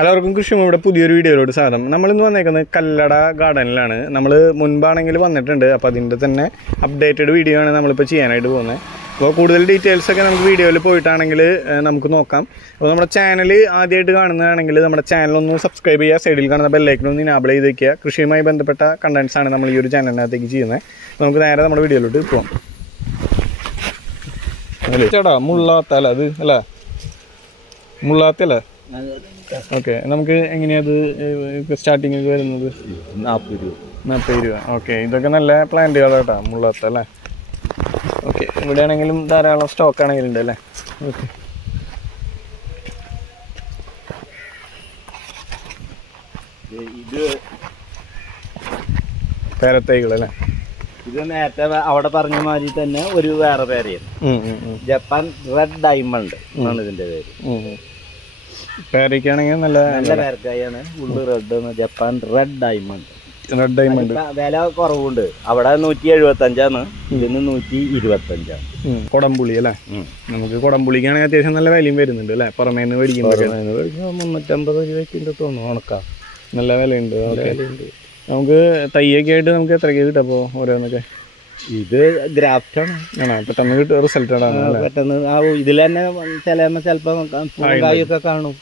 എല്ലാവർക്കും കൃഷിയുടെ പുതിയൊരു വീഡിയോയിലോട്ട് സ്വാഗതം. നമ്മളിന്ന് വന്നേക്കുന്നത് കല്ലട ഗാർഡനിലാണ്. നമ്മൾ മുൻപാണെങ്കിൽ വന്നിട്ടുണ്ട്. അപ്പോൾ അതിൻ്റെ തന്നെ അപ്ഡേറ്റഡ് വീഡിയോ ആണ് നമ്മളിപ്പോൾ ചെയ്യാനായിട്ട് പോകുന്നത്. അപ്പോൾ കൂടുതൽ ഡീറ്റെയിൽസൊക്കെ നമുക്ക് വീഡിയോയിൽ പോയിട്ടാണെങ്കിൽ നമുക്ക് നോക്കാം. അപ്പോൾ നമ്മുടെ ചാനൽ ആദ്യമായിട്ട് കാണുന്നതാണെങ്കിൽ നമ്മുടെ ചാനലൊന്ന് സബ്സ്ക്രൈബ് ചെയ്യുക. സൈഡിൽ കാണുന്ന ബെല്ലൈക്കനൊന്ന് ഇനാബിൾ ചെയ്ത് വയ്ക്കുക. കൃഷിയുമായി ബന്ധപ്പെട്ട കണ്ടൻസാണ് നമ്മൾ ഈ ഒരു ചാനലിനകത്തേക്ക് ചെയ്യുന്നത്. അപ്പോൾ നമുക്ക് നേരെ നമ്മുടെ വീഡിയോയിലോട്ട് പോകാം. അല്ലേ ചേട്ടാ മുള്ളാത്തല്ല അത് അല്ലേ, മുള്ളാത്തല്ലേ? ഓക്കെ, നമുക്ക് എങ്ങനെയത് സ്റ്റാർട്ടിങ് വരുന്നത്? 40 രൂപ. ഓക്കെ, ഇതൊക്കെ നല്ല പ്ലാന്റുകളാണ് കേട്ടോ, മുള്ളാത്ത അല്ലേ. ഓക്കെ, ഇവിടെ ആണെങ്കിലും ധാരാളം സ്റ്റോക്ക് ആണെങ്കിലും ഉണ്ട് അല്ലേ. ഓക്കെ, ഇത് പേരത്തൈകളല്ലേ? ഇത് നേരത്തെ അവിടെ പറഞ്ഞ മാതിരി തന്നെ ഒരു വേറെ പേരയാണ്, ജപ്പാൻ റെഡ് ഡയമണ്ട് എന്നാണ് ഇതിന്റെ പേര്. പേരയ്ക്കാണെങ്കിൽ നല്ല നല്ല പേരക്കായാണ്. ഉള്ളു റെഡ്, ജപ്പാൻ റെഡ് ഡയമണ്ട്. വില കുറവുണ്ട്. അവിടെ 175 ഇതിന് 125. കൊടംപുളി അല്ലേ? നമുക്ക് കൊടംപുളിക്കാണെങ്കിൽ അത്യാവശ്യം നല്ല വിലയും വരുന്നുണ്ട് അല്ലേ? പുറമേന്ന് മേടിക്കുമ്പോൾ 350 രൂപയ്ക്ക് തോന്നുന്നു ഉണക്കാം. നല്ല വിലയുണ്ട്. നമുക്ക് തയ്യൊക്കെ ആയിട്ട് നമുക്ക് എത്രയ്ക്ക് കിട്ടും അപ്പോൾ ഓരോന്നൊക്കെ? ഇത് ഗ്രാഫ്റ്റാണ്. പെട്ടെന്ന് കിട്ടും, റിസൾട്ടഡ് ആണ് പെട്ടെന്ന്. ഇതിൽ തന്നെ ചിലപ്പോൾ കായൊക്കെ കാണും,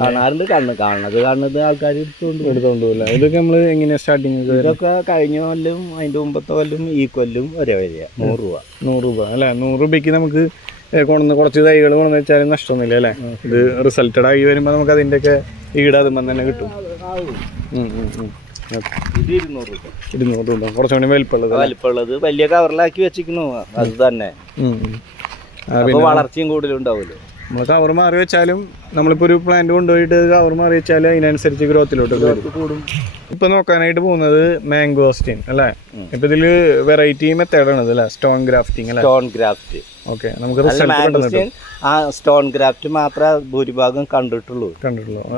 കാണാറുണ്ട്. കാണുന്നത് ആൾക്കാർ എടുത്തോണ്ടല്ല. ഇതൊക്കെ നമ്മൾ എങ്ങനെയാ സ്റ്റാർട്ടിങ്? ഇതൊക്കെ കഴിഞ്ഞ കൊല്ലം അതിന്റെ മുമ്പത്തെ കൊല്ലം ഈ കൊല്ലം ഒരേ വരിക 100 രൂപ അല്ലേ? 100 രൂപയ്ക്ക് നമുക്ക് കുറച്ച് തൈകൾ കൊണ്ടു വെച്ചാലും നഷ്ടമൊന്നുമില്ല അല്ലേ? ഇത് റിസൾട്ടഡ് ആയി വരുമ്പോൾ നമുക്ക് അതിൻ്റെയൊക്കെ ഈടാതുമ്പോൾ തന്നെ കിട്ടും. ഇത് 200 രൂപ. കുറച്ചുകൂടി വലിപ്പമുള്ളത് വലിയ കവറിലാക്കി വെച്ചിരിക്കുന്നു. അത് തന്നെ വളർച്ചയും കൂടുതലുണ്ടാവുമല്ലോ. നമ്മൾ കവർ മാറി വെച്ചാലും നമ്മളിപ്പോൾ ഒരു പ്ലാന്റ് കൊണ്ടുപോയിട്ട് കവർ മാറി വെച്ചാൽ അതിനനുസരിച്ച് ഗ്രോത്തിലോട്ട് കൂടും. ഇപ്പൊ നോക്കാനായിട്ട് പോകുന്നത് മാംഗോസ്റ്റീൻ അല്ലേ? ഇപ്പൊ ഇതില് വെറൈറ്റി മെത്തേഡാണ് ഇത് അല്ലേ? സ്റ്റോൺ ഗ്രാഫ്റ്റിംഗ് അല്ലേ? Stone graft. ഓക്കെ, നമുക്ക് ആ സ്റ്റോൺ ഗ്രാഫ്റ്റ് മാത്രമേ ഭൂരിഭാഗം കണ്ടിട്ടുള്ളൂ.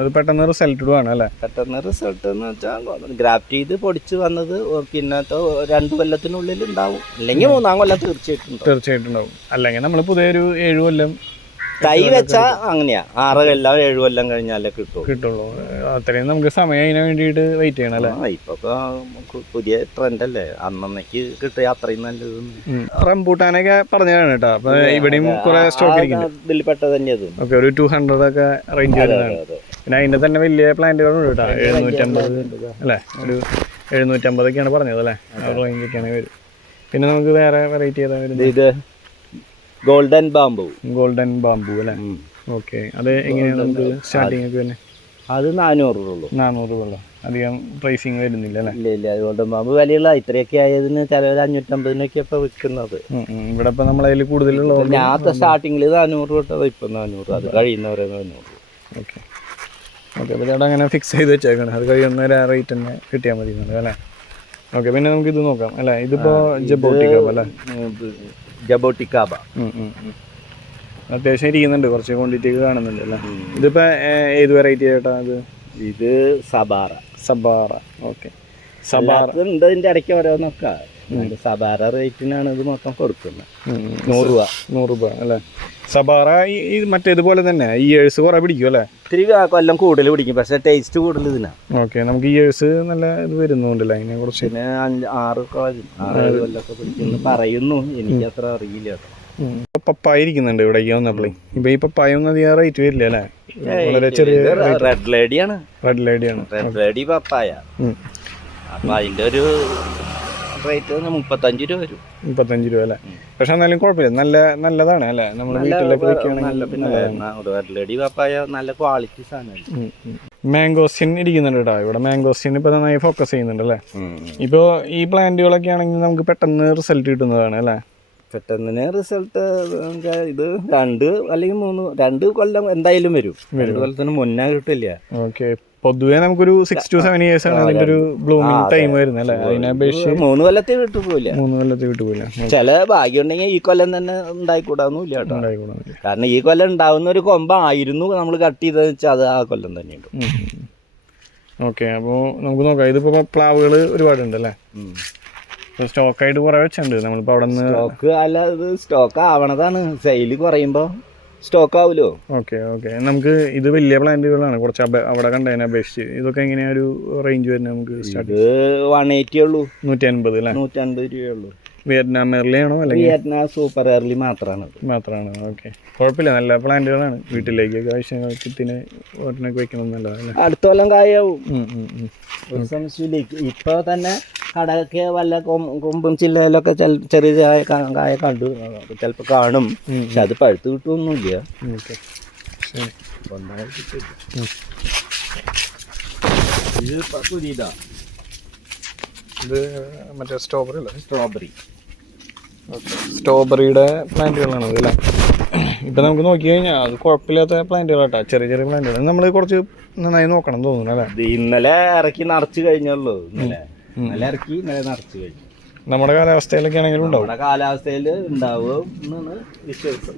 അത് പെട്ടെന്ന് റിസൾട്ടഡ് ആണ് അല്ലേ? പെട്ടെന്ന് റിസൾട്ട് എന്ന് വെച്ചാൽ ഗ്രാഫ്റ്റ് ചെയ്ത് പൊടിച്ച് വന്നത് പിന്നത്തെ 2 കൊല്ലത്തിനുള്ളിൽ ഉണ്ടാവും, അല്ലെങ്കിൽ 3-ാം കൊല്ലം തീർച്ചയായിട്ടും ഉണ്ടാവും. അല്ലെങ്കിൽ നമ്മൾ പുതിയൊരു 7 കൊല്ലം തൈ വെച്ചാ അങ്ങനെയാ, 6 കൊല്ലം 7 കൊല്ലം കഴിഞ്ഞാലേ കിട്ടുള്ളൂ. അത്രയും നമുക്ക് സമയം അതിന് വേണ്ടിയിട്ട് വെയിറ്റ് ചെയ്യണം അല്ലേ? ഇപ്പൊ പുതിയ ട്രെൻഡ് അല്ലേ, അന്നേക്ക് കിട്ടിയ അത്രയും നല്ലത്. റംബൂട്ടാനൊക്കെ പറഞ്ഞതാണ് കേട്ടോ. അപ്പൊ ഇവിടെയും കുറെ സ്റ്റോക്ക് ഇതിൽ പെട്ടത് തന്നെയത്. ഓക്കെ, ഒരു 200 ഒക്കെ റേഞ്ച് വരുന്നതാണ്. പിന്നെ അതിന്റെ തന്നെ വലിയ പ്ലാന്റുകളുണ്ട് കേട്ടോ. 750 അല്ലേ? ഒരു 750 ഒക്കെയാണ് പറഞ്ഞത് അല്ലേ? ആ റേഞ്ചൊക്കെയാണ് വരും. പിന്നെ നമുക്ക് വേറെ വെറൈറ്റി ഏതാ വരുന്നത്? ഇത് ഗോൾഡൻ ബാംബു അല്ലേ? ഓക്കെ, അത് എങ്ങനെയാണ് നമുക്ക് സ്റ്റാർട്ടിങ് ഒക്കെ തന്നെ? അത് 400 രൂപ. 400 രൂപ. അധികം പ്രൈസിങ് വരുന്നില്ല അല്ലേ? ഇല്ല. ഗോൾഡൻ ബാംബു വിലയുള്ള ഇത്രയൊക്കെ ആയതിന് ചിലവർ 550 ഇപ്പൊ വിൽക്കുന്നത്. ഇവിടെ ഇപ്പൊ നമ്മളതിൽ കൂടുതലുള്ള ഞാൻ സ്റ്റാർട്ടിങ്ങിൽ 400 രൂപ, ഇപ്പൊ 400. അത് കഴിയുന്നവരെ 400. ഓക്കെ, അപ്പോൾ ചേട്ടാ അങ്ങനെ ഫിക്സ് ചെയ്ത് വെച്ചേക്കണം. അത് കഴിയുന്ന റേറ്റ് തന്നെ കിട്ടിയാൽ മതി അല്ലേ? ഓക്കെ, പിന്നെ നമുക്ക് ഇത് നോക്കാം അല്ലേ? ഇതിപ്പോ ജബോട്ടിക്കാബ അല്ലേ? ജബോട്ടിക്കാബ അത്യാവശ്യം ഇരിക്കുന്നുണ്ട്, കുറച്ച് ക്വാണ്ടിറ്റി ഒക്കെ കാണുന്നുണ്ട് അല്ലേ? ഇതിപ്പോ ഏത് വെറൈറ്റി ചേട്ടാ? ഇത് സബാറ. ഓക്കെ, സബാറ ഉണ്ട്. ഇതിന്റെ ഇടയ്ക്ക് ഓരോന്നൊക്കെ സബാറ റേറ്റിനാണ് ഇത് മൊത്തം കൊടുക്കുന്നത്. 100 രൂപ അല്ലേ? സബാറ ഈ മറ്റേതുപോലെ തന്നെ ഇയേഴ്സ് കുറെ പിടിക്കും അല്ലേ? ഇത്തിരി കൊല്ലം കൂടുതൽ പിടിക്കും, പക്ഷെ ടേസ്റ്റ് കൂടുതൽ ഇതിനാ. ഓക്കെ, നമുക്ക് ഇയേഴ്സ് നല്ല ഇത് വരുന്നുണ്ടല്ലേ അതിനെ കുറിച്ച്? പിന്നെ 6 കൊല്ലമൊക്കെ പിടിക്കുന്നു പറയുന്നു, എനിക്ക് അത്ര അറിയില്ല കേട്ടോ. പപ്പായ ഇരിക്കുന്നുണ്ട് ഇവിടേക്ക് വന്നപ്പോഴേ. ഇപ്പൊ ഈ പപ്പായ ഒന്നും അധികം റേറ്റ് വരില്ല അല്ലേ? വളരെ ചെറിയ റെഡ് ലേഡിയാണ് റെഡ് പപ്പായ. അപ്പൊ അതിന്റെ ഒരു റേറ്റ് 35 രൂപ വരും. 35 രൂപ അല്ലേ? പക്ഷെ എന്നാലും കുഴപ്പമില്ല, നല്ലതാണ് അല്ലേ? നമ്മുടെ വീട്ടിലൊക്കെ റെഡ് ലേഡി പപ്പായ നല്ല ക്വാളിറ്റി സാധനമാണ്. മാംഗോസ്റ്റീൻ ഇരിക്കുന്നുണ്ട് കേട്ടോ ഇവിടെ. മാംഗോസ്റ്റീൻ ഇപ്പൊ നന്നായി ഫോക്കസ് ചെയ്യുന്നുണ്ട് അല്ലേ? ഇപ്പൊ ഈ പ്ലാന്റുകളൊക്കെ ആണെങ്കിൽ നമുക്ക് പെട്ടെന്ന് റിസൾട്ട് കിട്ടുന്നതാണ് അല്ലേ? പെട്ടെന്ന് റിസൾട്ട് ഇത് 2 അല്ലെങ്കിൽ 2 കൊല്ലം എന്തായാലും വരും. 2 കൊല്ലത്തിന് മുന്നേ കിട്ടില്ല. ഓക്കെ, പൊതുവേ നമുക്കൊരു 6 to 7 years ആണ് അതിന്റെ ഒരു ബ്ലൂമിംഗ് ടൈം വരുന്നത് അല്ലേ? അതിനെ അപേക്ഷിച്ച് 3 കൊല്ലത്തിൽ വിട്ടുപോയില്ല. 3 കൊല്ലത്തിൽ വിട്ടുപോയില്ല. ചില ഭാഗ്യം ഉണ്ടെങ്കിൽ ഈ കൊല്ലം തന്നെ ഉണ്ടായിക്കൂടാന്നില്ല കേട്ടോ. കാരണം ഈ കൊല്ലം ഉണ്ടാവുന്ന ഒരു കൊമ്പായിരുന്നു നമ്മൾ കട്ട് ചെയ്തതെന്ന് വെച്ചാൽ അത് ആ കൊല്ലം തന്നെയുണ്ട്. ഓക്കെ, അപ്പോൾ നമുക്ക് നോക്കാം. ഇതിപ്പോ പ്ലാവുകൾ ഒരുപാടുണ്ട് അല്ലേ? സ്റ്റോക്കായിട്ട് കുറെ വെച്ചിട്ടുണ്ട് നമ്മളിപ്പോൾ അവിടെ നിന്ന്. സ്റ്റോക്ക് അല്ല, ഇത് സ്റ്റോക്ക് ആവണതാണ്. സെയില് കുറയുമ്പോൾ സ്റ്റോക്ക് ആവുമല്ലോ. Okay okay. നമുക്ക് ഇത് വലിയ പ്ലാന്റുകളാണ്, കുറച്ച് അവിടെ കണ്ടതിനെ അപേക്ഷിച്ച്. ഇതൊക്കെ എങ്ങനെയാ ഒരു റേഞ്ച് വരുന്നത് നമുക്ക്? ഇത് 180 ഉള്ളൂ. 150 അല്ലേ? 150 രൂപയുള്ളൂ. വിയറ്റ്നാം എർലി ആണോ അല്ലെങ്കിൽ വിയറ്റ്നാം സൂപ്പർ എർലി മാത്രമാണ്. ഓക്കെ, കുഴപ്പമില്ല. നല്ല പ്ലാന്റുകളാണ്, വീട്ടിലേക്കൊക്കെ ആവശ്യത്തിന് ഒരെണ്ണൊക്കെ വെക്കണം നല്ലതാണ്. അടുത്ത കൊല്ലം കായാവും, ഒരു സംശയമില്ല. ഇപ്പൊ തന്നെ കടയൊക്കെ വല്ല കൊമ്പും ചില്ലയിലൊക്കെ ചെറിയ കായ കണ്ടു, ചിലപ്പോൾ കാണും. പക്ഷെ അത് പഴുത്ത് കിട്ടുമൊന്നുമില്ല. ഇത് പുതിയതാ. ഇത് മറ്റേ സ്ട്രോബെറി അല്ലേ? സ്ട്രോബെറിയുടെ പ്ലാന്റുകളാണ് അല്ലേ? ഇപ്പം നമുക്ക് നോക്കി കഴിഞ്ഞാൽ അത് കുഴപ്പമില്ലാത്ത പ്ലാന്റുകളാട്ടാ, ചെറിയ ചെറിയ പ്ലാന്റുകൾ. നമ്മൾ കുറച്ച് നന്നായി നോക്കണം തോന്നുന്നു അല്ലേ? ഇന്നലെ ഇറക്കി നിറച്ച് കഴിഞ്ഞുള്ളൂ. ഇന്നലെ ഇറക്കി ഇന്നലെ നിറച്ച് കഴിഞ്ഞു. നമ്മുടെ കാലാവസ്ഥയിലൊക്കെ ആണെങ്കിലും ഉണ്ടാവും. നമ്മുടെ കാലാവസ്ഥയിൽ ഉണ്ടാവും എന്നാണ്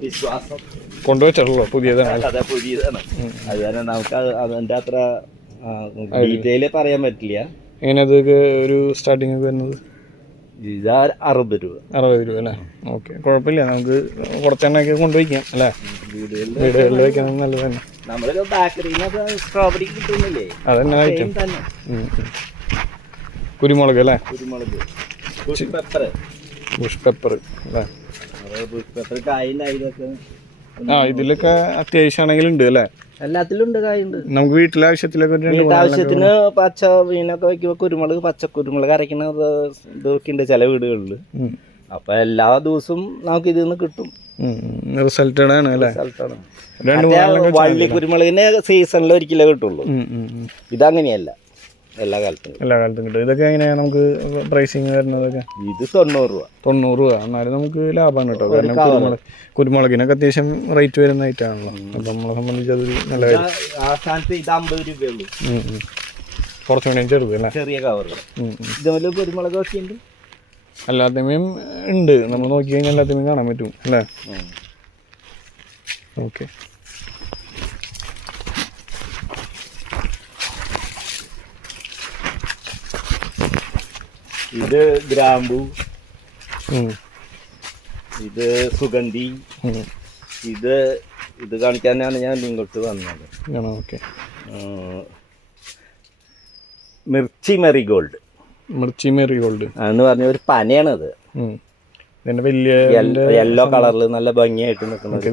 വിശ്വാസം. കൊണ്ടുവച്ചിട്ടുള്ളൂ, പുതിയതാണ്. അതെ, പുതിയതാണ്. അത് തന്നെ നമുക്ക് അതിൻ്റെ അത്ര ഡീറ്റെയിൽ പറയാൻ പറ്റില്ല. എങ്ങനെ അതൊക്കെ ഒരു സ്റ്റാർട്ടിങ് ഒക്കെ വരുന്നത്? ഇത് 60 രൂപ. 60 രൂപ അല്ലേ? ഓക്കെ, കുഴപ്പമില്ല. നമുക്ക് കുറച്ചെണ്ണയൊക്കെ കൊണ്ടുവയ്ക്കാം അല്ലേ? വീടുകളിൽ വയ്ക്കുന്നത് നല്ലത് തന്നെ. നമ്മളൊരു ബേക്കറിന്നൊക്കെ സ്ട്രോബെറി കിട്ടുന്നില്ലേ, അതന്നെ ഐറ്റം. കുരുമുളക് അല്ലേ? കുരുമുളക്, ബുഷ് പെപ്പർ അല്ലേ? കായുണ്ടായതൊക്കെ ഇതിലൊക്കെ അത്യാവശ്യമാണെങ്കിലും ഉണ്ട് അല്ലേ? എല്ലാത്തിലും ഉണ്ട്, കായുണ്ട്. നമുക്ക് വീട്ടിലെ ആവശ്യത്തിലൊക്കെ വീട്ടാവശ്യത്തിന് പച്ച മീനൊക്കെ വയ്ക്കുമ്പോൾ കുരുമുളക്, പച്ചക്കുരുമുളക് അരയ്ക്കുന്ന ഇതൊക്കെ ഉണ്ട് ചില വീടുകളിൽ. അപ്പൊ എല്ലാ ദിവസവും നമുക്ക് ഇതിൽ നിന്ന് കിട്ടും. റിസൾട്ടഡ് ആണ് അല്ലേ? വള്ളി കുരുമുളകിന് സീസണിൽ ഒരിക്കലേ കിട്ടുള്ളൂ. ഇതങ്ങനെയല്ല, എല്ലാ കാലത്തും കിട്ടും. ഇതൊക്കെ എങ്ങനെയാ നമുക്ക് പ്രൈസിങ് വരുന്നതൊക്കെ? ഇത് 90 രൂപ. 90 രൂപ. എന്നാലും നമുക്ക് ലാഭമാണ് കേട്ടോ. കാരണം കുരുമുളകിനൊക്കെ അത്യാവശ്യം റേറ്റ് വരുന്ന ഐറ്റാണല്ലോ. അപ്പം നമ്മളെ സംബന്ധിച്ച് അതൊരു നല്ല കാര്യം. ഇത് 50 രൂപയുള്ളൂ. കുറച്ചുകൂടി ചെറുത് അല്ലേ? ചെറിയ കവറുകൾ. ഇതുപോലെ കുരുമുളക് ഒക്കെ ഉണ്ട്. എല്ലാത്തിമേയും ഉണ്ട്, നമ്മൾ നോക്കി കഴിഞ്ഞാൽ എല്ലാത്തിമേയും കാണാൻ പറ്റും അല്ലേ? ഓക്കെ. ഇത് ഗ്രാമ്പു, ഇത് സുഗന്ധി. ഇത് കാണിക്കാനാണ് ഞാൻ ഇങ്ങോട്ട് വന്നത്. മിർച്ചി മെറിഗോൾഡ് എന്ന് പറഞ്ഞ ഒരു പനയാണത്. വലിയ യെല്ലോ കളറിൽ നല്ല ഭംഗിയായിട്ട് നിൽക്കുന്നത്.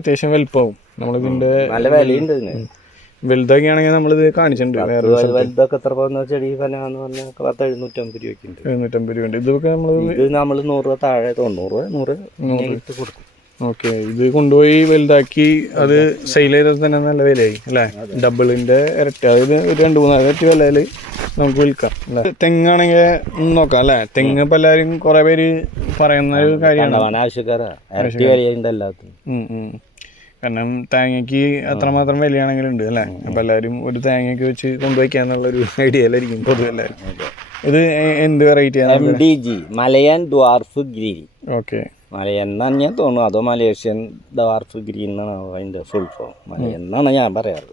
അത്യാവശ്യം വലുപ്പവും നമ്മളിതിന്റെ നല്ല വിലയുണ്ട്. വലുതൊക്കെ ആണെങ്കിൽ നമ്മളിത് കാണിച്ചിട്ടുണ്ട്. വലുതൊക്കെ എത്ര പോകുന്ന ചെടി പനാന്ന് പറഞ്ഞാൽ 750 രൂപയ്ക്കുണ്ട്. 750 രൂപ. ഇതൊക്കെ നമ്മൾ 100 രൂപ താഴെ 90 കൊടുക്കും. ഓക്കെ. ഇത് കൊണ്ടുപോയി വലുതാക്കി അത് സെയിൽ ചെയ്താൽ തന്നെ നല്ല വിലയായി അല്ലേ? ഡബിളിന്റെ ഇരട്ടി, അതായത് ഒരു 2-3 ഇരട്ടി വിലയിൽ നമുക്ക് വിൽക്കാം അല്ലേ? തെങ്ങാണെങ്കിൽ നോക്കാം അല്ലേ? തെങ്ങ് ഇപ്പം എല്ലാവരും കുറെ പേര് പറയുന്ന ഒരു കാര്യമാണ്, ആവശ്യക്കാരാ. ഇരട്ടി വിലയുണ്ട് എല്ലാത്തിനും. കാരണം തേങ്ങയ്ക്ക് അത്രമാത്രം വിലയാണെങ്കിലും ഉണ്ട് അല്ലേ? അപ്പം എല്ലാവരും ഒരു തേങ്ങയ്ക്ക് വെച്ച് കൊണ്ടുപോയിക്കാന്നുള്ളൊരു ഐഡിയയിലായിരിക്കും പൊതുവെ എല്ലാവരും. ഇത് എന്ത് വെറൈറ്റി ആണ്? MDG Malayan dwarf green. Okay. Malayan എന്നാണ് ഞാൻ തോന്നുന്നു, അതോ മലേഷ്യൻ ഡ്വാർഫ് ഗ്രീൻ എന്നാണ് അതിൻ്റെ ഫുൾ ഫോം. മലയൻ എന്നാണ് ഞാൻ പറയാറ്.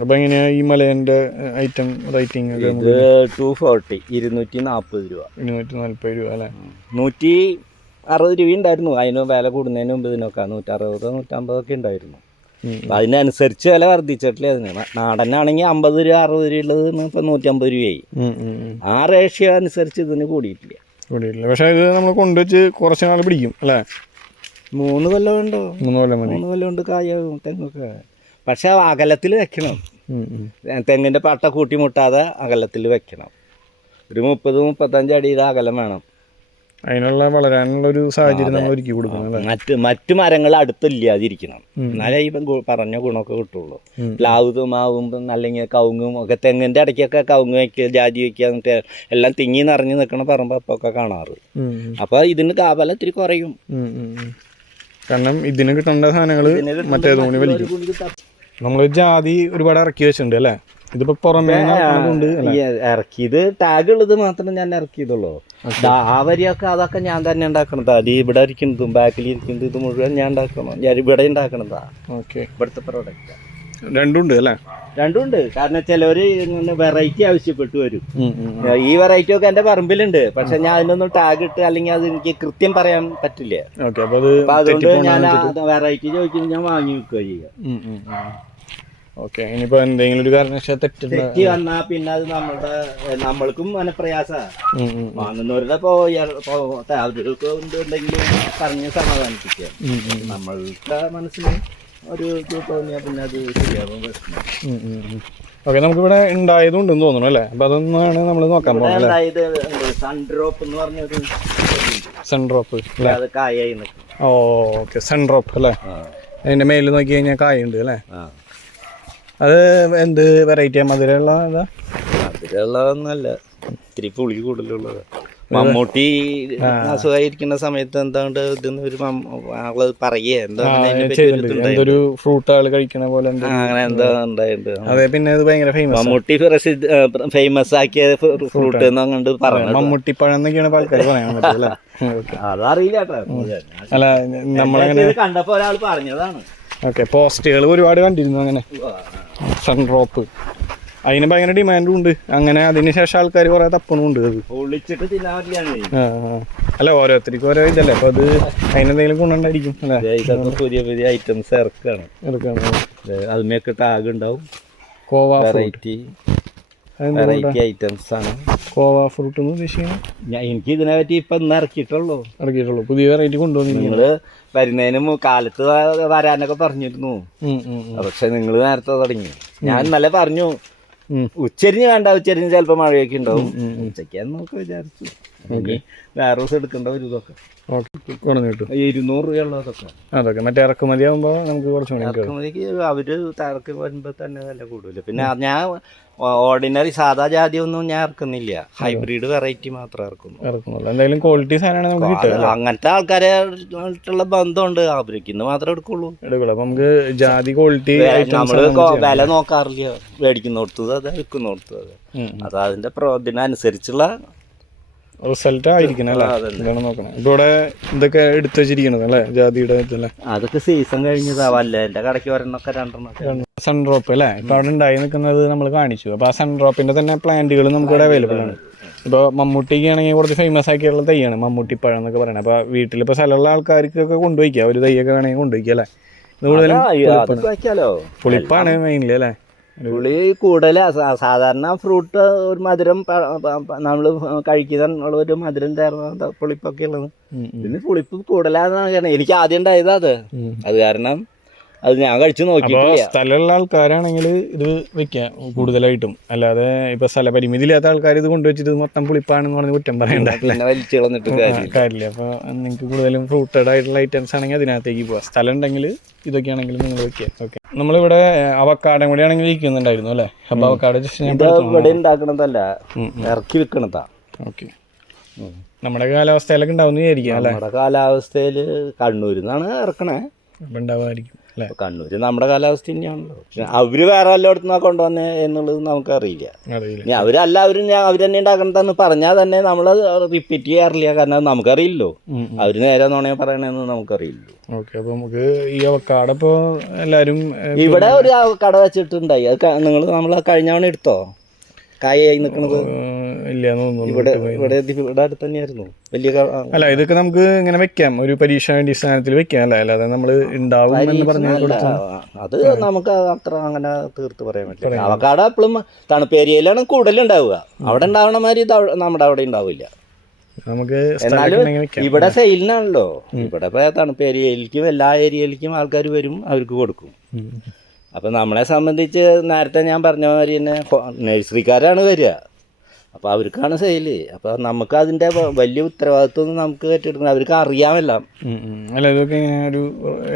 അപ്പം എങ്ങനെയാ ഈ മലയൻ്റെ ഐറ്റം റേറ്റിംഗ്? ഇത് 240, 240 രൂപ. 240 രൂപ അല്ലേ? 160 രൂപ ഉണ്ടായിരുന്നു. അതിന് വില കൂടുന്നതിന് മുമ്പ് ഇതിനൊക്കെ 160, 150 ഒക്കെ ഉണ്ടായിരുന്നു. അതിനനുസരിച്ച് വില വർദ്ധിച്ചിട്ടില്ല. അതിന് നാടനാണെങ്കിൽ 50 രൂപ 60 രൂപ ഉള്ളത് ഇപ്പം 150 രൂപയായി. ആ റേഷ്യോ അനുസരിച്ച് ഇതിന് കൂടിയിട്ടില്ല. പക്ഷെ ഇത് നമ്മൾ കൊണ്ടുവച്ച് കുറച്ച് നാൾ പിടിക്കും അല്ലേ? 3 കൊല്ലം ഉണ്ടോ? 3 കൊല്ലം മതി. 3 കൊല്ലം കൊണ്ട് കായാവും തെങ്ങൊക്കെ. പക്ഷെ അകലത്തിൽ വെക്കണം. തെങ്ങിൻ്റെ പട്ട കൂട്ടി മുട്ടാതെ അകലത്തിൽ വെക്കണം. ഒരു 30-35 അടിയുടെ അകലം വേണം. അതിനുള്ള വളരാനുള്ള ഒരു സാഹചര്യം നമ്മൾ ഒരുക്കി കൊടുക്കണം. മറ്റു മരങ്ങൾ അടുത്തില്ലാതിരിക്കണം, എന്നാലേ ഈ പറഞ്ഞ ഗുണമൊക്കെ കിട്ടുള്ളൂ. പ്ലാവ് മാവും അല്ലെങ്കിൽ കവുങ്ങും ഒക്കെ, തെങ്ങിൻ്റെ ഇടയ്ക്കൊക്കെ കവുങ്ങ് വയ്ക്കുക, ജാതി വയ്ക്കുക, എന്നിട്ട് എല്ലാം തിങ്ങി നിറഞ്ഞു നിൽക്കണ പറമ്പൊക്കെ കാണാറ്. അപ്പോൾ ഇതിന് കാവല ഇത്തിരി കുറയും. കാരണം ഇതിന് കിട്ടേണ്ട സാധനങ്ങൾ മറ്റേ തോണി വലിക്കും. നമ്മൾ ജാതി ഒരുപാട് ഇറക്കി വെച്ചിട്ടുണ്ട് അല്ലേ? ഇതിപ്പോ പുറമേ ഇറക്കിയത് ടാഗ് ഉള്ളത് മാത്രം ഞാൻ ഇറക്കിയതുള്ളൂ. ആ വരിയൊക്കെ അതൊക്കെ ഞാൻ തന്നെ ഉണ്ടാക്കണതാ. അത് ഇവിടെ ഇരിക്കുന്നതും ബാക്കിൽ ഇരിക്കുന്നത് ഇത് മുഴുവൻ ഞാൻ ഉണ്ടാക്കണം. ഞാൻ ഇവിടെ ഉണ്ടാക്കണതാ. ഓക്കെ. ഇവിടുത്തെ പ്രോഡക്റ്റ് രണ്ടുണ്ട് അല്ലേ? രണ്ടുണ്ട്. കാരണം ചിലവര് വെറൈറ്റി ആവശ്യപ്പെട്ടു വരും. ഈ വെറൈറ്റി ഒക്കെ എന്റെ പറമ്പിലുണ്ട്, പക്ഷെ ഞാൻ അതിനൊന്നും ടാഗ് ഇട്ട് അല്ലെങ്കിൽ അത് എനിക്ക് കൃത്യം പറയാൻ പറ്റില്ല. അപ്പൊ അതുകൊണ്ട് ഞാൻ വെറൈറ്റി ചോദിക്കുന്നത് ഞാൻ വാങ്ങി വെക്കുക ചെയ്യാം. ഓക്കെ. ഇനിയിപ്പോ എന്തെങ്കിലും ഒരു കാരണവശാൽ തെറ്റി വന്നാ പിന്നെ അത് നമ്മൾക്കും മനപ്രയാസമാണ്. വാങ്ങുന്നവരുടെ അവർക്ക് എന്തെങ്കിലും പറഞ്ഞ് സമാധാനിപ്പിക്കുക. നമ്മൾക്ക് മനസ്സിന് ഒരു തോന്നിയാൽ പിന്നെ അത് ശരിയാകും പ്രശ്നം. ഓക്കെ. നമുക്കിവിടെ ഉണ്ടായതുണ്ടെന്ന് തോന്നുന്നു അല്ലേ? അപ്പൊ അതൊന്നാണ് നമ്മൾ നോക്കാൻ പോകുന്നത്. സൺഡ്രോപ്പ് എന്ന് പറഞ്ഞൊരു സൺഡ്രോപ്പ് അത് കായായി നിൽക്കും. ഓക്കെ. സൺഡ്രോപ്പ് അല്ലേ? അതിന്റെ മേലിൽ നോക്കി കഴിഞ്ഞാൽ കായുണ്ട് അല്ലേ? അത് എന്ത് വെറൈറ്റിയാ? മധുരമുള്ള ഇതാ? മധുരമുള്ളതൊന്നല്ല, ഇത്തിരി പുളി കൂടുതലുള്ളത്. മമ്മൂട്ടി അസുഖമായിരിക്കുന്ന സമയത്ത് എന്താണ്ട് ഇതെന്ന് ഒരു ആള് പറയേ എന്തൊരു ഫ്രൂട്ട് ആള് കഴിക്കണ പോലെ അങ്ങനെ എന്താ ഉണ്ടായിട്ടുണ്ട്. അതെ. പിന്നെ അത് ഭയങ്കര ഫേമസ്, മമ്മൂട്ടി ഫേമസ് ആക്കിയ ഫ്രൂട്ട് എന്നങ്ങണ്ട് പറഞ്ഞു. മമ്മൂട്ടി പഴം എന്നൊക്കെയാണ് ആൾക്കാർ പറയാൻ പറ്റില്ല. അതറിയില്ല കേട്ടോ. അല്ല, നമ്മളങ്ങനെ കണ്ടപ്പോ ഒരാൾ പറഞ്ഞതാണ്. ഓക്കെ. പോസ്റ്റുകൾ ഒരുപാട് കണ്ടിരുന്നു അങ്ങനെ സൺഡ്രോപ്പ്. അതിന് ഭയങ്കര ഡിമാൻഡും ഉണ്ട്. അങ്ങനെ അതിനുശേഷം ആൾക്കാർ കുറെ തപ്പണുണ്ട്. അത് പൊള്ളിച്ചിട്ട് തിന്നാൻ പറ്റില്ല. അല്ല, ഓരോരുത്തർക്കും ഓരോ ഇതല്ലേ, അപ്പൊ അത് അതിനെന്തെങ്കിലും ഗുണമുണ്ടായിരിക്കും അല്ലേ? പുതിയ പുതിയ ഐറ്റംസ് ഇറക്കാണ്. അതിന്മേക്ക് ടാഗ് ഉണ്ടാവും. കോവ വെറൈറ്റി ഐറ്റംസ് ആണ്. കോവ ഫ്രൂട്ട് എന്ന് ഉദ്ദേശിക്കുന്നത് എനിക്ക് ഇതിനെ പറ്റി ഇപ്പൊ ഇന്ന് ഇറക്കിയിട്ടുള്ളൂ. പുതിയ വെറൈറ്റി കൊണ്ടുവന്നു. നിങ്ങള് വരുന്നതിന് കാലത്ത് വരാനൊക്കെ പറഞ്ഞിരുന്നു, പക്ഷെ നിങ്ങൾ നേരത്തെ തുടങ്ങി. ഞാൻ നല്ല പറഞ്ഞു ഉച്ചരിഞ്ഞ് വേണ്ട, ഉച്ചരിഞ്ഞ് ചിലപ്പോ മഴയൊക്കെ ഉണ്ടാവും. ഉച്ചയ്ക്കാന്ന് നോക്കി വിചാരിച്ചു. വേറെ ദിവസം എടുക്കണ്ട ഒരു ഇതൊക്കെ 200 രൂപയുള്ളതൊക്കെ. അതൊക്കെ മറ്റേ ഇറക്കുമതി ആകുമ്പോ നമുക്ക് കുറച്ചുകൂടി ഇറക്കുമതിക്ക് അവര് ഇറക്കി വരുമ്പോ തന്നെ വില കൂടുതൽ. പിന്നെ ഞാൻ ഓർഡിനറി സാധാ ജാതി ഒന്നും ഞാൻ ഇറക്കുന്നില്ല, ഹൈബ്രിഡ് വെറൈറ്റി മാത്രമേ ഇറക്കുന്നുള്ളൂ. എന്തായാലും ക്വാളിറ്റി സാധനമാണ് നമുക്ക് കിട്ടുക. അങ്ങനത്തെ ആൾക്കാരായിട്ടുള്ള ബന്ധമുണ്ട്, അവർക്ക് മാത്രമേ എടുക്കുള്ളൂ. നമുക്ക് ജാതി ക്വാളിറ്റി നമ്മള് വില നോക്കാറില്ല, മേടിക്കുന്നോടത്തത് അത് വിൽക്കുന്നോടത്തത് അത് അതിന്റെ ഇതിനനുസരിച്ചുള്ള റിസൾട്ട് ആയിരിക്കണം അല്ലേ? ഇതാണ് നോക്കണം. ഇപ്പൊ ഇവിടെ ഇതൊക്കെ എടുത്തു വെച്ചിരിക്കണത് അല്ലേ, ജാതിയുടെ ഇതല്ലേ? അതൊക്കെ സീസൺ കഴിഞ്ഞതാവല്ല, എന്റെ കടയ്ക്ക് ഒരെണ്ണൊക്കെ രണ്ടെണ്ണൊക്കെ. സൺഡ്രോപ്പ് അല്ലേ ഇപ്പൊ അവിടെ ഉണ്ടായി നിൽക്കുന്നത് നമ്മൾ കാണിച്ചു. അപ്പൊ ആ സൺഡ്രോപ്പിന്റെ തന്നെ പ്ലാന്റുകൾ നമുക്ക് ഇവിടെ അവൈലബിൾ ആണ്. ഇപ്പോൾ മമ്മൂട്ടിക്ക് ആണെങ്കിൽ കുറച്ച് ഫേമസ് ആക്കിയുള്ള തൈയാണ് മമ്മൂട്ടിപ്പഴം എന്നൊക്കെ പറയുന്നത്. അപ്പോൾ വീട്ടിലിപ്പോൾ സ്ഥലമുള്ള ആൾക്കാർക്കൊക്കെ കൊണ്ടുപോയിക്കാം, ഒരു തൈയൊക്കെ വേണമെങ്കിൽ കൊണ്ടുപോയിക്കാം അല്ലേ? കൂടുതലും പുളിപ്പാണ് മെയിൻലി അല്ലേ? പുളി കൂടുതൽ സാധാരണ ഫ്രൂട്ട് ഒരു മധുരം നമ്മൾ കഴിക്കുന്ന ഒരു മധുരം ചേർന്ന പുളിപ്പൊക്കെ ഉള്ളത്. പിന്നെ പുളിപ്പ് കൂടുതലാണെന്നാണ് എനിക്ക് ആദ്യം ഉണ്ടായത്. അത് കാരണം അത് ഞാൻ കഴിച്ചു നോക്കിയിട്ടില്ല. സ്ഥലമുള്ള ആൾക്കാരാണെങ്കിൽ ഇത് വെക്കാം കൂടുതലായിട്ടും, അല്ലാതെ ഇപ്പൊ സ്ഥലപരിമിതി ഇല്ലാത്ത ആൾക്കാർ ഇത് കൊണ്ടുവച്ചിട്ട് മൊത്തം പുളിപ്പാണെന്ന് പറഞ്ഞ് കുറ്റം പറയണ്ടല്ലേ, വലിച്ചു കളഞ്ഞിട്ട് കാര്യമില്ല. അപ്പൊ നിങ്ങൾക്ക് കൂടുതലും ഫ്രൂട്ടഡ് ആയിട്ടുള്ള ഐറ്റംസ് ആണെങ്കിൽ അതിനകത്തേക്ക് പോവാം. സ്ഥലം ഉണ്ടെങ്കിൽ ഇതൊക്കെ ആണെങ്കിൽ നിങ്ങൾ വെക്കാം. ഓക്കെ. നമ്മളിവിടെ അവക്കാടം കൂടി ആണെങ്കിൽ ഇരിക്കുന്നുണ്ടായിരുന്നു അല്ലേ? അപ്പൊ അവക്കാട് ഇവിടെ ഉണ്ടാക്കണതല്ല, ഇറക്കി വെക്കണതാ. ഓക്കെ. നമ്മുടെ കാലാവസ്ഥയിലൊക്കെ ഉണ്ടാവുന്ന വിചാരിക്കാം അല്ലേ? നമ്മുടെ കാലാവസ്ഥയിൽ കണ്ണൂരിൽ നിന്നാണ് ഇറക്കണേ, അപ്പൊ ഉണ്ടാവുമായിരിക്കും. കണ്ണൂര് നമ്മുടെ കാലാവസ്ഥ തന്നെയാണല്ലോ. അവര് വേറെ എല്ലായിടത്തുനിന്നാ കൊണ്ടുവന്നേ എന്നുള്ളത് നമുക്കറിയില്ല. ഇനി അവരെല്ലാവരും അവര് തന്നെ ഉണ്ടാക്കണ്ടെന്ന് പറഞ്ഞാൽ തന്നെ നമ്മൾ റിപ്പീറ്റ് ചെയ്യാറില്ല, കാരണം നമുക്കറിയില്ലോ അവര് നേരെ നോണേ പറയണെന്ന് നമുക്കറിയില്ലോ. നമുക്ക് ഈ അവക്കാട ഇപ്പൊ എല്ലാരും ഇവിടെ ഒരു കട വെച്ചിട്ടുണ്ടായി, അത് നമ്മൾ കഴിഞ്ഞ തവണ എടുത്തോ? കായായി നിൽക്കുന്നത് ഇവിടെ അടുത്ത് തന്നെയായിരുന്നു. വലിയ അല്ല, ഇതൊക്കെ നമുക്ക് ഇങ്ങനെ വെക്കാം, ഒരു പരീക്ഷാടിസ്ഥാനത്തിൽ വെക്കാം അല്ലേ? അല്ലാതെ നമ്മള് ഉണ്ടാവും എന്ന് പറഞ്ഞാൽ അത് നമുക്ക് അത്ര അങ്ങനെ തീർത്ത് പറയാൻ പറ്റില്ല. അവക്കാട എപ്പോഴും തണുപ്പ് ഏരിയയിലാണ് കൂടുതലുണ്ടാവുക, അവിടെ ഉണ്ടാവണ മാതിരി നമ്മുടെ അവിടെ ഉണ്ടാവില്ല. നമുക്ക് എന്നാലും ഇവിടെ സെയിലിനാണല്ലോ, ഇവിടെ ഇപ്പൊ തണുപ്പ് ഏരിയയിലേക്കും എല്ലാ ഏരിയയിലേക്കും ആൾക്കാർ വരും, അവർക്ക് കൊടുക്കും. അപ്പം നമ്മളെ സംബന്ധിച്ച് നേരത്തെ ഞാൻ പറഞ്ഞ മാതിരി തന്നെ നഴ്സറിക്കാരാണ് വരിക, അപ്പോൾ അവർക്കാണ് സെയില്. അപ്പോൾ നമുക്ക് അതിൻ്റെ വലിയ ഉത്തരവാദിത്വം നമുക്ക് ഏറ്റെടുക്കണം, അവർക്ക് അറിയാമല്ല. അല്ല, ഇതൊക്കെ ഒരു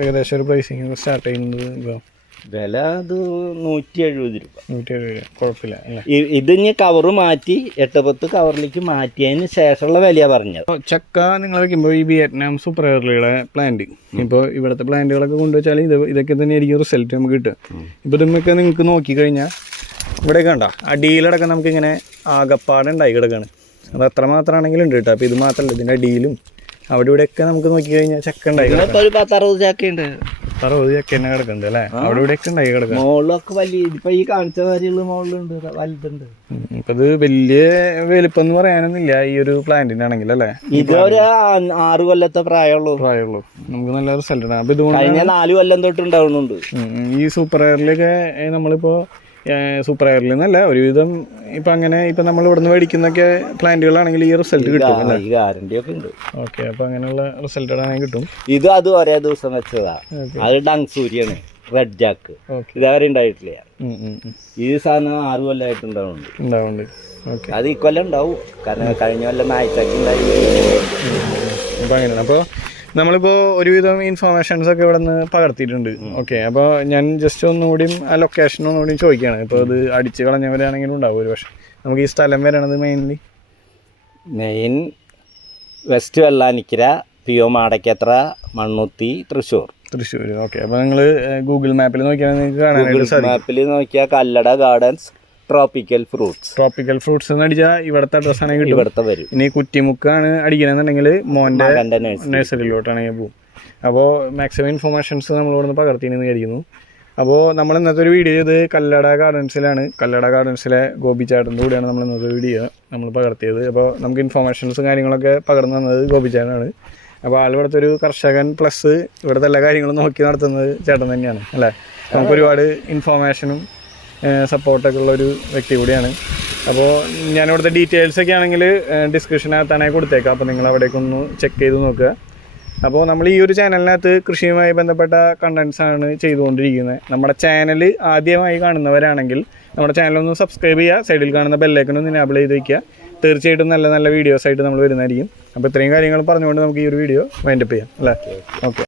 ഏകദേശം ഒരു പ്രൈസിങ് സ്റ്റാർട്ട് ചെയ്യുന്നത് വില അത് 170 രൂപ. 170 രൂപ കുഴപ്പമില്ല അല്ലേ? ഇത് ഇനി കവറ് മാറ്റി 8-10 കവറിലേക്ക് മാറ്റിയതിന് ശേഷമുള്ള വിലയാണ് പറഞ്ഞത്. ചക്ക നിങ്ങൾ വയ്ക്കുമ്പോൾ ഈ വിയറ്റ്നാം സൂപ്പർ എയർലിയുടെ പ്ലാന്റ്, ഇപ്പോൾ ഇവിടുത്തെ പ്ലാന്റുകളൊക്കെ കൊണ്ടുവച്ചാൽ ഇതൊക്കെ തന്നെയായിരിക്കും റിസൾട്ട് നമുക്ക് കിട്ടുക. ഇപ്പോൾ ഇതൊക്കെ നിങ്ങൾക്ക് നോക്കിക്കഴിഞ്ഞാൽ ഇവിടെയൊക്കെ ഉണ്ടോ അടിയിലടക്കം നമുക്കിങ്ങനെ ആകപ്പാടുണ്ടായി കിടക്കുകയാണ്. അത് അത്രമാത്രമാണെങ്കിലും ഉണ്ട് കേട്ടോ. അപ്പോൾ ഇത് മാത്രമല്ല, ഇതിൻ്റെ അടിയിലും അവിടെ ഇവിടെയൊക്കെ നമുക്ക് നോക്കിക്കഴിഞ്ഞാൽ ചക്ക ഉണ്ടായി. ഒരു 10-60 ചക്കയുണ്ട്. 60 ചക്ക തന്നെ കിടക്കുന്നുണ്ട് അല്ലേ? അവിടെ ഇവിടെ ഒക്കെ ഉണ്ടായി കിടക്കാം. മുകളിലൊക്കെ വലിയ ഇപ്പൊ ഈ കാണിച്ച വരെയുള്ള മുകളിലുണ്ട്, വലുതുണ്ട്. ഇപ്പൊ ഇത് വലിയ വലുപ്പം എന്ന് പറയാനൊന്നുമില്ല ഈ ഒരു പ്ലാന്റിനാണെങ്കിൽ അല്ലേ? ഇതൊരു 6 കൊല്ലത്തെ പ്രായമുള്ളൂ. നമുക്ക് നല്ല റിസൾട്ട് ആണ്. അപ്പൊ ഇതുകൊണ്ട് കഴിഞ്ഞ 4 കൊല്ലം തൊട്ട് ഉണ്ടാവുന്നുണ്ട്. ഈ സൂപ്പർ എയറിലൊക്കെ നമ്മളിപ്പോ സൂപ്പർ എയറിൽ നിന്നല്ല ഒരുവിധം ഇപ്പൊ അങ്ങനെ ഇപ്പൊ നമ്മൾ ഇവിടുന്ന് മേടിക്കുന്നൊക്കെ പ്ലാന്റുകളാണെങ്കിൽ ഈ റിസൾട്ട് കിട്ടും അല്ലേ? ഗ്യാരണ്ടി ഒക്കെ ഉണ്ട്. ഓക്കെ, അപ്പൊ അങ്ങനെയുള്ള റിസൾട്ട് ആണെങ്കിൽ കിട്ടും. ഇത് അത് ഒരേ ദിവസം വെച്ചതാ. അത് ഡങ് സൂര്യാണ്, റെഡ് ജാക്ക്. ഇതവരെ ഉണ്ടായിട്ടില്ല. ഈ സാധനം 6 കൊല്ലമായിട്ടുണ്ടാവുന്നുണ്ട്. അത് ഈ കൊല്ലം ഉണ്ടാവും, കാരണം കഴിഞ്ഞ കൊല്ലം നായ്ച്ചാക്ക് ഉണ്ടായി. അപ്പൊ അങ്ങനെയാണ്. അപ്പോൾ നമ്മളിപ്പോൾ ഒരുവിധം ഇൻഫോർമേഷൻസ് ഒക്കെ ഇവിടെ നിന്ന് പകർത്തിയിട്ടുണ്ട്. ഓക്കെ, അപ്പോൾ ഞാൻ ജസ്റ്റ് ഒന്നുകൂടിയും ആ ലൊക്കേഷൻ ഒന്നുകൂടിയും ചോദിക്കുകയാണ്. ഇപ്പോൾ അത് അടിച്ച് കളഞ്ഞവരാണെങ്കിലും ഉണ്ടാവും ഒരു പക്ഷേ. നമുക്ക് ഈ സ്ഥലം വരണത് main west Vellanikkara, PO Madakkathara, Mannuthy, Thrissur. Okay, അപ്പോൾ നിങ്ങൾ ഗൂഗിൾ മാപ്പിൽ നോക്കിയാൽ നിങ്ങൾക്ക് കാണാനായിട്ട് സാധിക്കും. മാപ്പിൽ നോക്കിയാൽ കല്ലട ഗാർഡൻസ് ട്രോപ്പിക്കൽ ഫ്രൂട്ട്സ് എന്ന് അടിച്ചാൽ ഇവിടുത്തെ അഡ്രസ്സാണ് കിട്ടും. ഇവിടുത്തെ വരും. ഇനി കുറ്റിമുക്കാണ് അടിക്കണമെന്നുണ്ടെങ്കിൽ മോൻ്റെ നഴ്സറിയിലോട്ടാണെങ്കിൽ പോകും. അപ്പോൾ മാക്സിമം ഇൻഫോർമേഷൻസ് നമ്മൾ ഇവിടുന്ന് പകർത്തിയെന്ന് വിചാരിക്കുന്നു. അപ്പോൾ നമ്മൾ ഇന്നത്തെ ഒരു വീഡിയോ ഇത് കല്ലട ഗാർഡൻസിലാണ്. കല്ലട ഗാർഡൻസിലെ ഗോപിച്ചേട്ടൻ്റെ കൂടെയാണ് നമ്മൾ ഇന്നത്തെ വീഡിയോ നമ്മൾ പകർത്തിയത്. അപ്പോൾ നമുക്ക് ഇൻഫോർമേഷൻസും കാര്യങ്ങളൊക്കെ പകർന്നു തന്നത് ഗോപിച്ചേട്ടനാണ്. അപ്പോൾ ആൾ ഇവിടുത്തെ ഒരു കർഷകൻ പ്ലസ് ഇവിടുത്തെ എല്ലാ കാര്യങ്ങളും നോക്കി നടത്തുന്നത് ചേട്ടൻ തന്നെയാണ് അല്ലേ? നമുക്ക് ഒരുപാട് ഇൻഫോർമേഷനും സപ്പോർട്ടൊക്കെ ഉള്ളൊരു വ്യക്തി കൂടിയാണ്. അപ്പോൾ ഞാനിവിടുത്തെ ഡീറ്റെയിൽസൊക്കെ ആണെങ്കിൽ ഡിസ്ക്രിപ്ഷനകത്താണെങ്കിൽ കൊടുത്തേക്കാം. അപ്പോൾ നിങ്ങൾ അവിടേക്കൊന്ന് ചെക്ക് ചെയ്ത് നോക്കുക. അപ്പോൾ നമ്മൾ ഈ ഒരു ചാനലിനകത്ത് കൃഷിയുമായി ബന്ധപ്പെട്ട കണ്ടൻസാണ് ചെയ്തുകൊണ്ടിരിക്കുന്നത്. നമ്മുടെ ചാനൽ ആദ്യമായി കാണുന്നവരാണെങ്കിൽ നമ്മുടെ ചാനലൊന്ന് സബ്സ്ക്രൈബ് ചെയ്യുക. സൈഡിൽ കാണുന്ന ബെല്ലൈക്കണൊന്ന് എനേബിൾ ചെയ്ത് വയ്ക്കുക. തീർച്ചയായിട്ടും നല്ല നല്ല വീഡിയോസായിട്ട് നമ്മൾ വരുന്നതായിരിക്കും. അപ്പോൾ ഇത്രയും കാര്യങ്ങൾ പറഞ്ഞുകൊണ്ട് നമുക്ക് ഈ ഒരു വീഡിയോ വൈൻഡപ്പ് ചെയ്യാം അല്ലേ? ഓക്കെ.